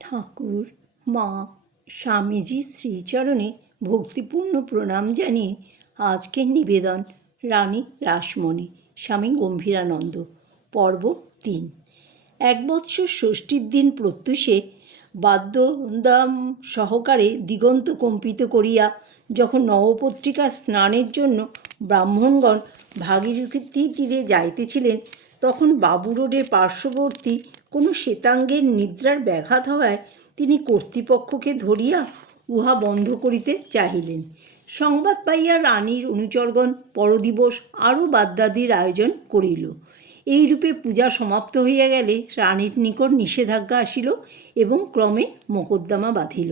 ঠাকুর, মা স্বামীজির শ্রীচরণে ভক্তিপূর্ণ প্রণাম জানিয়ে আজকের নিবেদন রানী রাসমণি, স্বামী গম্ভীরানন্দ, পর্ব তিন। এক বৎসর ষষ্ঠীর দিন প্রত্যুষে বাদ্যদাম সহকারে দিগন্ত কম্পিত করিয়া যখন নবপত্রিকা স্নানের জন্য ব্রাহ্মণগণ ভাগীরথী তীরে যাইতেছিলেন, তখন বাবু রোডের পার্শ্ববর্তী কোনো শ্বেতাঙ্গের নিদ্রার ব্যাঘাত হওয়ায় তিনি কর্তৃপক্ষকে ধরিয়া উহা বন্ধ করিতে চাহিলেন। সংবাদ পাইয়া রানীর অনুচরগণ পরদিবস আরও বাদ্যাদির আয়োজন করিল। এইরূপে পূজা সমাপ্ত হইয়া গেলে রানীর নিকট নিষেধাজ্ঞা আসিল এবং ক্রমে মোকদ্দমা বাঁধিল।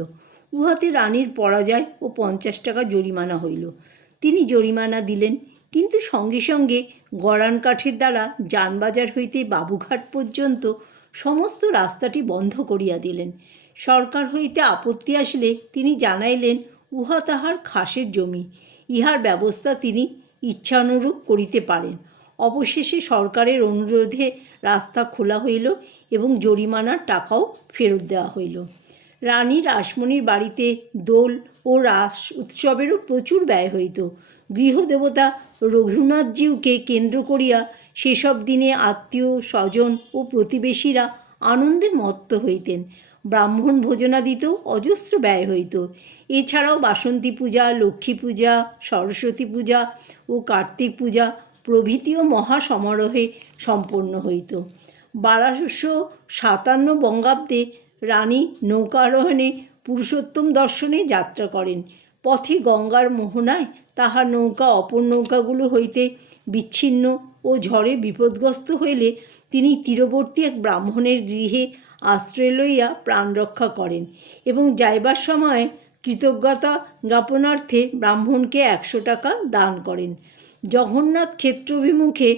উহাতে রানীর পরাজয় ও পঞ্চাশ টাকা জরিমানা হইল। তিনি জরিমানা দিলেন, কিন্তু সঙ্গে সঙ্গে গড়ান কাঠের দ্বারা যানবাজার হইতে বাবুঘাট পর্যন্ত সমস্ত রাস্তাটি বন্ধ করিয়া দিলেন। সরকার হইতে আপত্তি আসিলে তিনি জানাইলেন, উহা তাহার খাসের জমি। ইহার ব্যবস্থা তিনি ইচ্ছানুরূপ করিতে পারেন। অবশেষে সরকারের অনুরোধে রাস্তা খোলা হইল এবং জরিমানার টাকাও ফেরত দেওয়া হইল। রানী রাসমণির বাড়িতে দোল ও রাস উৎসবেরও প্রচুর ব্যয় হইত। গৃহদেবতা রঘুনাথজিউকে কেন্দ্র করিয়া সেসব দিনে আত্মীয়, স্বজন ও প্রতিবেশীরা আনন্দে মত্ত হইতেন। ব্রাহ্মণ ভোজনাদিতেও অজস্র ব্যয় হইত। এছাড়াও বাসন্তী পূজা, লক্ষ্মী পূজা, সরস্বতী পূজা ও কার্তিক পূজা প্রভৃতিও মহা সমারোহে সম্পন্ন হইত। বারোশো সাতান্ন বঙ্গাব্দে রানী নৌকারোহণে পুরুষোত্তম দর্শনে যাত্রা করেন। পথে গঙ্গার মোহনায় তাহার নৌকা, অপর নৌকাগুলো হইতে বিচ্ছিন্ন ও ঝড়ে বিপদগ্রস্ত হইলে তিনি তীরবর্তী এক ব্রাহ্মণের গৃহে আশ্রয় লইয়া প্রাণ রক্ষা করেন এবং যাইবার সময় কৃতজ্ঞতা জ্ঞাপনার্থে ব্রাহ্মণকে একশো টাকা দান করেন। জগন্নাথ ক্ষেত্রাভিমুখে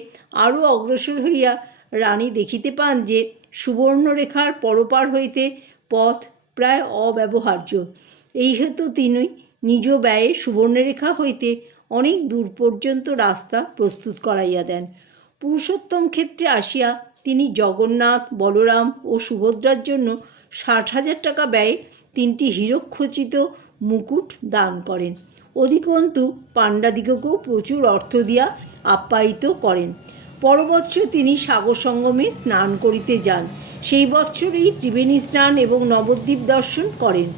আরও অগ্রসর হইয়া রানী দেখিতে পান যে সুবর্ণরেখার পরপার হইতে পথ প্রায় অব্যবহার্য। এই হেতু তিনি নিজ ব্যয়ে সুবর্ণরেখা হইতে অনেক দূর পর্যন্ত রাস্তা প্রস্তুত করাইয়া দেন। পুরুষোত্তম ক্ষেত্রে আসিয়া তিনি জগন্নাথ, বলরাম ও সুভদ্রার জন্য ষাট হাজার টাকা ব্যয়ে তিনটি হীরকখচিত মুকুট দান করেন। অধিকন্তু পাণ্ডাদিগকেও প্রচুর অর্থ দিয়া আপ্যায়িত করেন। পরবৎসর তিনি সাগর সঙ্গমে স্নান করিতে যান। সেই বৎসরেই ত্রিবেণী স্নান এবং নবদ্বীপ দর্শন করেন।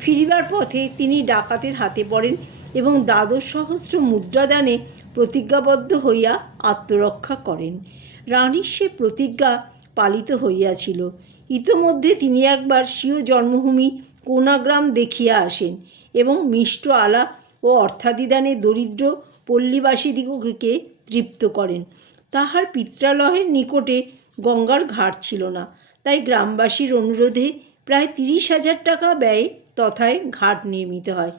ফিরিবার পথে তিনি ডাকাতের হাতে পড়েন এবং দ্বাদশ সহস্র মুদ্রাদানে প্রতিজ্ঞাবদ্ধ হইয়া আত্মরক্ষা করেন। রানীর সে প্রতিজ্ঞা পালিত হইয়াছিল। ইতোমধ্যে তিনি একবার স্বীয় জন্মভূমি কোনাগ্রাম দেখিয়া আসেন এবং মিষ্ট আলা ও অর্থাদিদানে দরিদ্র পল্লীবাসীদিগকে তৃপ্ত করেন। তাহার পিত্রালয়ের নিকটে গঙ্গার ঘাট ছিল না, তাই গ্রামবাসীর অনুরোধে প্রায় তিরিশ হাজার টাকা ব্যয়ে তথায় ঘাট নির্মিত হয়।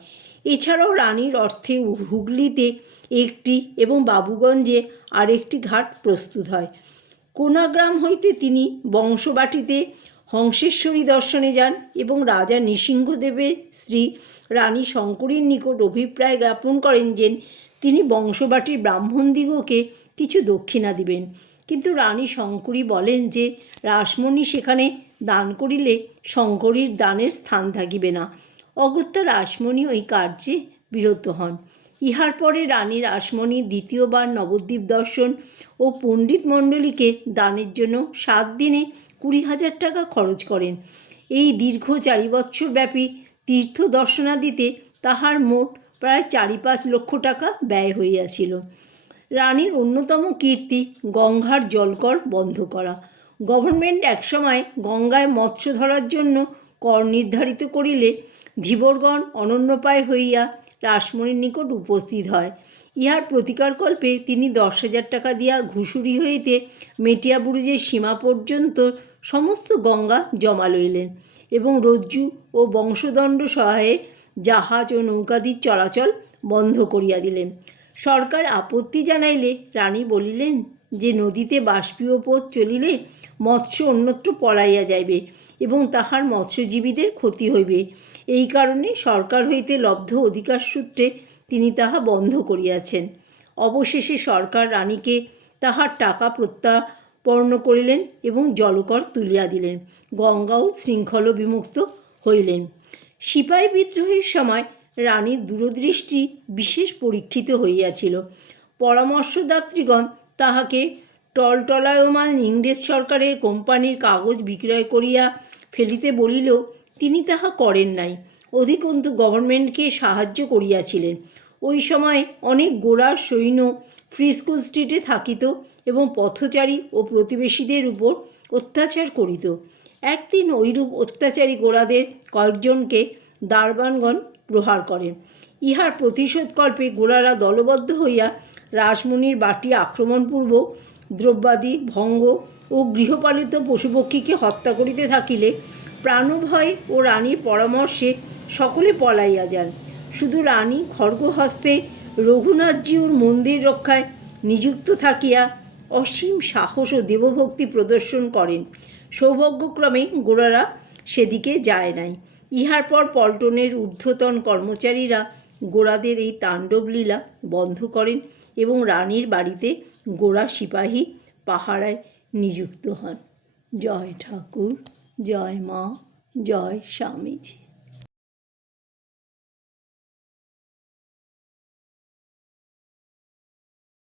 এছাড়াও রানীর অর্থে হুগলিতে একটি এবং বাবুগঞ্জে আরেকটি ঘাট প্রস্তুত হয়। কোনাগ্রাম হইতে তিনি বংশবাটিতে হংসেশ্বরী দর্শনে যান এবং রাজা নৃসিংহদেবের স্ত্রী রানী শঙ্করীর নিকট অভিপ্রায় জ্ঞাপন করেন যে তিনি বংশবাটির ব্রাহ্মণদিগকে কিছু দক্ষিণা দিবেন। কিন্তু রানী শঙ্করী বলেন যে রাসমণি সেখানে দান করিলে শঙ্করীর দানের স্থান থাকিবে না। অগত্যা রাসমণি ওই কার্যে বিরত হন। ইহার পরে রানী রাসমণি দ্বিতীয়বার নবদ্বীপ দর্শন ও পণ্ডিত মণ্ডলীকে দানের জন্য সাত দিনে কুড়ি হাজার টাকা খরচ করেন। এই দীর্ঘ চারি বৎসর ব্যাপী তীর্থ দর্শনাদিতে তাহার মোট প্রায় চারি পাঁচ লক্ষ টাকা ব্যয় হইয়াছিল। রানীর অন্যতম কীর্তি গঙ্গার জলকর বন্ধ করা। গভর্নমেন্ট একসময় গঙ্গায় মৎস্য ধরার জন্য কর নির্ধারিত করিলে ধীবরগণ অনন্যপায় হইয়া রাসমণির নিকট উপস্থিত হয়। ইহার প্রতিকারকল্পে তিনি দশ হাজার টাকা দিয়া ঘুষুরি হইতে মেটিয়া বুরুজের সীমা পর্যন্ত সমস্ত গঙ্গা জমা লইলেন এবং রজ্জু ও বংশদণ্ড সহায়ে জাহাজ ও নৌকাদির চলাচল বন্ধ করিয়া দিলেন। সরকার আপত্তি জানাইলে রানী বলিলেন যে নদীতে বাষ্পীয় পথ চলিলে মৎস্য অন্যত্র পলাইয়া যাইবে এবং তাহার মৎস্যজীবীদের ক্ষতি হইবে। এই কারণে সরকার হইতে লব্ধ অধিকার সূত্রে তিনি তাহা বন্ধ করিয়াছেন। অবশেষে সরকার রানীকে তাহার টাকা প্রত্যা পর্ণ করিলেন এবং জলকর তুলিয়া দিলেন। গঙ্গাও শৃঙ্খল বিমুক্ত হইলেন। সিপাহী বিদ্রোহের সময় রানীর দূরদৃষ্টি বিশেষ পরীক্ষিত হইয়াছিল। পরামর্শদাত্রীগণ তাহাকে টলটলায়মান ইংরেজ সরকারের কোম্পানির কাগজ বিক্রয় করিয়া ফেলিতে বলিল, তিনি তাহা করেন নাই। অধিকন্তু গভর্নমেন্টকে সাহায্য করিয়াছিলেন। ওই সময় অনেক গোড়ার সৈন্য ফ্রিস্কুল স্ট্রিটে থাকিত এবং পথচারী ও প্রতিবেশীদের উপর অত্যাচার করিত। একদিন ঐরূপ অত্যাচারী গোড়াদের কয়েকজনকে দারবানগণ প্রহার করেন। ইহার প্রতিশোধকল্পে গোড়ারা দলবদ্ধ হইয়া রাসমণির বাটি আক্রমণপূর্বক দ্রব্যাদি ভঙ্গ ও গৃহপালিত পশুপক্ষীকে হত্যা করিতে থাকিলে প্রাণভয় ও রানীর পরামর্শে সকলে পলাইয়া যান। শুধু রানী খড়গহস্তে রঘুনাথজিউর মন্দির রক্ষায় নিযুক্ত থাকিয়া অসীম সাহস ও দেবভক্তি প্রদর্শন করেন। সৌভাগ্যক্রমে গোড়ারা সেদিকে যায় নাই। ইহার পর পল্টনের ঊর্ধ্বতন কর্মচারীরা গোড়াদের এই তাণ্ডব লীলা বন্ধ করেন। এবং রানীর বাড়িতে গোড়া সিপাহী পাহারায় নিযুক্ত হন। জয় ঠাকুর জয় মা জয় স্বামীজি।